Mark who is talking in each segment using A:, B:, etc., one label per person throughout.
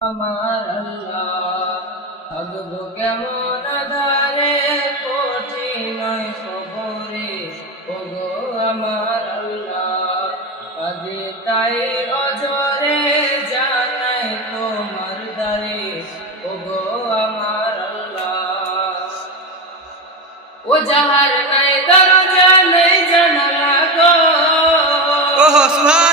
A: আমার আল্লাহ। থাকব কেমন আধারে কঠিন খবরে ওগো আমার আল্লাহ, আজে তাই অজরে জানাই তোমার দারে ওগো আমার আল্লাহ। ও যাহার নাই দরজা, নেই জানালা গো।
B: ওহো সুহান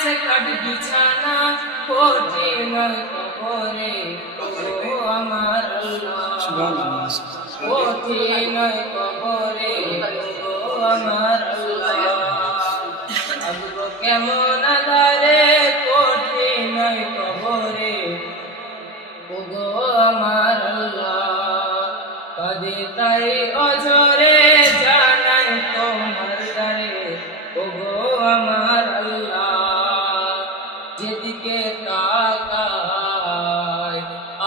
A: আছে কাঠ বিছানা কোটি ও আমার কোটি কবরে। ও আমার কেমন কোটি কবরে। ওগো আমার তাই অজরে যেদিকে তাকাই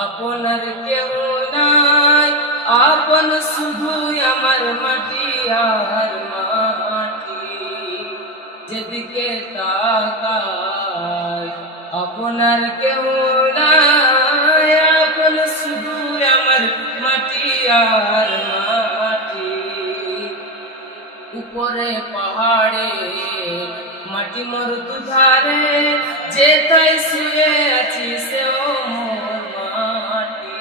A: আপনার কেউ নাই আপন শুধু আমার মাটি আর মাটি যেদিকে তাকাই আপনার কেউ নাই আপন শুধু আমার মাটি আর মাটি উপরে পাহাড়ে মাটি মোর দুধারে যেথায় শুয়ে আছি সেও মাটি।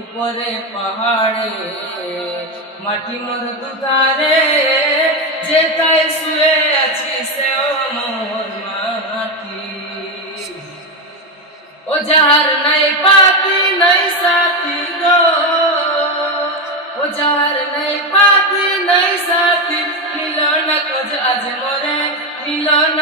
A: উপরে পাহাড়ে, মাটি মোর দুধারে যেথায় শুয়ে আছি সেও মোর মাটি। ও যার নাই পাতি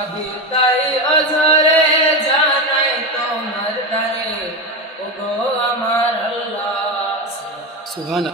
A: কাদি তাই অঝরে জানাই তোমার দারে ওগো আমার আল্লাহ
B: সুহান